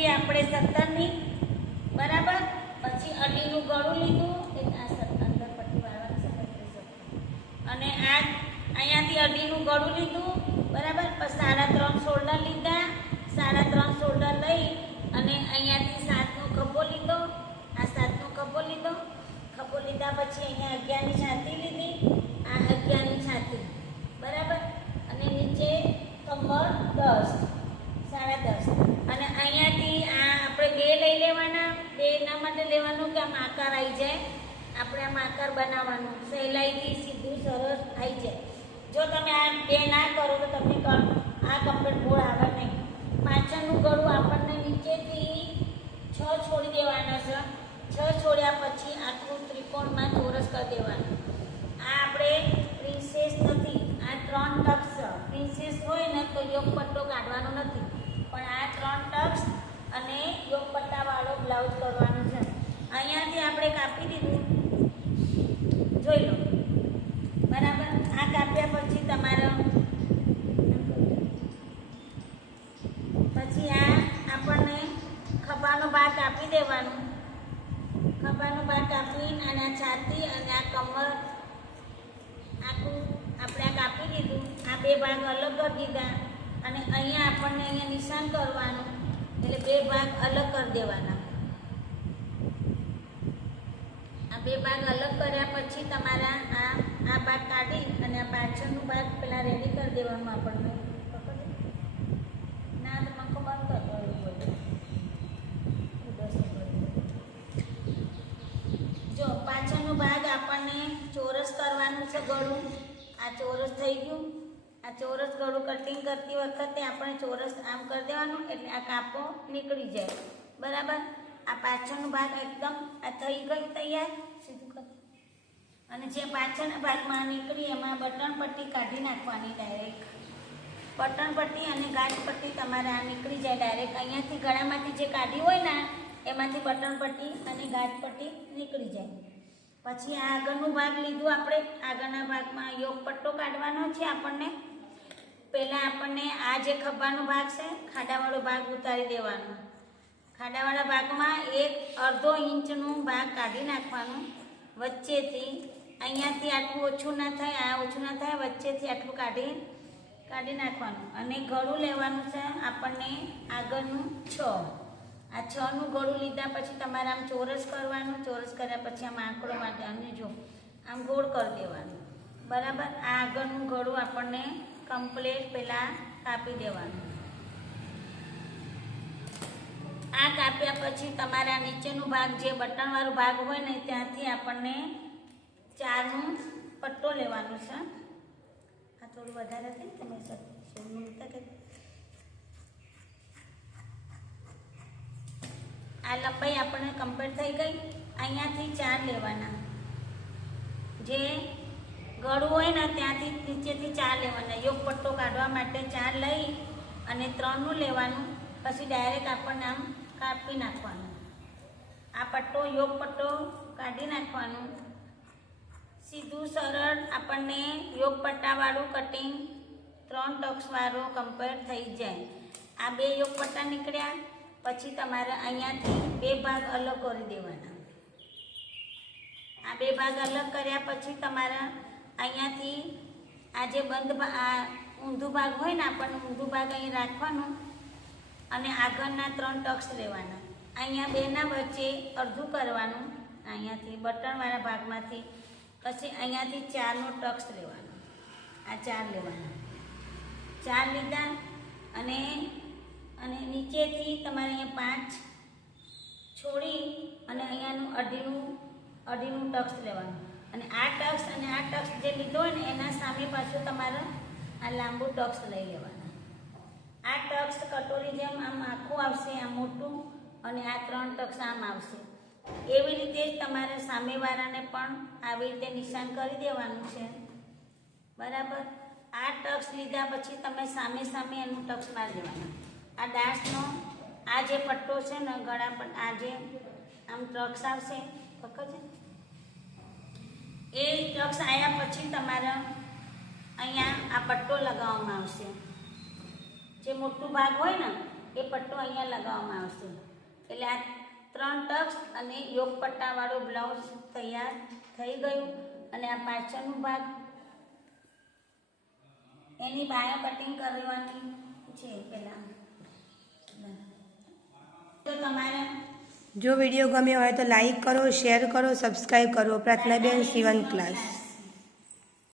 લીધી આપણે 17ની, બરાબર. પછી અડીનું ગળું લીધું, આ અંદર પટ્ટી વાળવાની છે, અને આ અહીંયાથી અડીનું ગળું લીધું, બરાબર. પછી 3.5 શોલ્ડર લીધા, 3.5 શોલ્ડર લઈ અને અહીંયાથી 7નો ખભો લીધો, આ 7નો ખભો લીધો. ખભો લીધા પછી અહીંયા 11ની છાતી લીધી, આ 11ની છાતી, બરાબર. અને નીચે કમર 10, 10.5. અને અહીંયાથી આ આપણે 2 લઈ લેવાના. 2 એના માટે લેવાનું કે આમ આકાર આવી જાય, આપણે આમ આકાર બનાવવાનું, સહેલાઈથી સીધું સરસ આવી જાય. જો તમે આ 2 ના કરો તો તમને આ કમ્પ્લીટ ગોળ આવે નહીં. પાછળનું ગળું આપણને નીચેથી 6 છોડી દેવાના છે. 6 છોડ્યા પછી આખું ત્રિકોણમાં ચોરસ કરી દેવાનું. આ આપણે પ્રિન્સેસ નથી, આ 3 ટક્સ છે. પ્રિન્સેસ હોય ને તો યોગ પટ્ટો કાઢવાનો નથી, પણ આ 3 ટક્સ અને યોગ પટ્ટાવાળો બ્લાઉઝ કરવાનો છે. અહીંયાથી આપણે કાપી દીધું, જોઈ લો, બરાબર. આ કાપ્યા પછી તમારે પછી આ આપણને ખભાનો ભાગ કાપી દેવાનો. ખભાનો ભાગ કાપીને અને આ છાતી અને આ કમર આખું આપણે આ કાપી દીધું. આ 2 ભાગ અલગ કરી દીધા અને અહીંયા આપણને અહીંયા નિશાન કરવાનું, એટલે 2 ભાગ અલગ કરી દેવાના. આ 2 ભાગ અલગ કર્યા પછી તમારા આ ભાગ કાઢી અને આ પાછળનું ભાગ પેલા રેડી કરી દેવાનું. આપણને ના તો પંખો બંધ કરતો જો પાછળનો ભાગ આપણને ચોરસ કરવાનું છે. ગળું આ ચોરસ થઈ ગયું. આ ચોરસ ગળું કટિંગ કરતી વખતે આપણે ચોરસ આમ કરી દેવાનું, એટલે આ કાપો નીકળી જાય, બરાબર. આ પાછળનો ભાગ એકદમ આ થઈ ગઈ તૈયાર, સીધું કર. અને જે પાછળના ભાગમાં નીકળી એમાં બટન પટ્ટી કાઢી નાખવાની ડાયરેક્ટ. બટન પટ્ટી અને ગાંઠ પટ્ટી તમારે આ નીકળી જાય ડાયરેક્ટ. અહીંયાથી ગળામાંથી જે કાઢી હોય ને એમાંથી બટન પટ્ટી અને ગાંઠ પટ્ટી નીકળી જાય. પછી આ આગળનું ભાગ લીધું આપણે. આગળના ભાગમાં યોગ પટ્ટો કાઢવાનો છે આપણને. પહેલાં આપણને આ જે ખભાનો ભાગ છે, ખાડાવાળો ભાગ ઉતારી દેવાનો. ખાડાવાળા ભાગમાં 1.5 ઇંચનું ભાગ કાઢી નાખવાનું વચ્ચેથી. અહીંયાથી આટલું ઓછું ના થાય, આ ઓછું ના થાય, વચ્ચેથી આટલું કાઢી નાખવાનું. અને ગળું લેવાનું છે આપણને આગળનું 6. આ 6નું ગળું લીધા પછી તમારે આમ ચોરસ કરવાનું. ચોરસ કર્યા પછી આમ આંકડો માટે અને જો આમ ગોળ કરી દેવાનું, બરાબર. આ આગળનું ગળું આપણને કમ્પ્લીટ પહેલાં કાપી દેવાનું. આ કાપ્યા પછી તમારા નીચેનું ભાગ જે બટનવાળો ભાગ હોય ને ત્યાંથી આપણને 4નું પટ્ટો લેવાનું છે. આ થોડું વધારે થાય તમે શોધનું ઉતા કે આ લંબાઈ આપણને કમ્પ્લીટ થઈ ગઈ. અહીંયાથી 4 લેવાના. જે ગળું હોય ને ત્યાંથી નીચેથી 4 લેવાના. યોગ પટ્ટો કાઢવા માટે 4 લઈ અને 3નું લેવાનું. પછી ડાયરેક્ટ આપણને આમ કાપી નાખવાનું. આ પટ્ટો યોગ પટ્ટો કાઢી નાખવાનું. સીધું સરળ આપણને યોગ પટ્ટાવાળું કટિંગ 3 ટક્સવાળો કમ્પ્લીટ થઈ જાય. આ 2 યોગ પટ્ટા નીકળ્યા પછી તમારે અહીંયાથી 2 ભાગ અલગ કરી દેવાના. આ 2 ભાગ અલગ કર્યા પછી તમારે અહીંયાથી આ જે બંધ આ ઊંધું ભાગ હોય ને આપણને ઊંધું ભાગ અહીં રાખવાનું અને આગળના 3 ટક્સ લેવાના. અહીંયા 2ના વચ્ચે અડધું કરવાનું. અહીંયાથી બટનવાળા ભાગમાંથી પછી અહીંયાથી 4નો ટક્સ લેવાનો. આ 4 લેવાના. 4 લીધા અને નીચેથી તમારે અહીંયા 5 છોડી અને અહીંયાનું અઢીનું ટક્સ લેવાનું. અને આ ટક્સ અને આ ટક્સ જે લીધો હોય ને એના સામે પાછું તમારે આ લાંબુ ટક્સ લઈ લેવાના. આ ટક્સ કટોરી જેમ આમ આખું આવશે, આમ મોટું, અને આ 3 ટક્સ આમ આવશે. એવી રીતે જ તમારે સામેવાળાને પણ આવી રીતે નિશાન કરી દેવાનું છે, બરાબર. આ ટક્સ લીધા પછી તમે સામે એનું ટક્સ મારી દેવાના. આ ડાસનો આ જે પટ્ટો છે ને ગળા પર આ જે આમ ટક્સ આવશે, પકડજે. એ ટક્સ આવ્યા પછી તમારે અહીંયા આ પટ્ટો લગાવવામાં આવશે. જે મોટું ભાગ હોય ને એ પટ્ટો અહીંયા લગાવવામાં આવશે. એટલે આ 3 ટક્સ અને યોગ પટ્ટાવાળું બ્લાઉઝ તૈયાર થઈ ગયું. અને આ પાછળનું ભાગ એની બાયા કટિંગ કરવાની છે પહેલાં. તો તમારે જો વિડીયો ગમ્યો હોય તો લાઈક કરો, શેર કરો, સબસ્ક્રાઈબ કરો. પ્રાર્થનાબેન સીવણ ક્લાસ.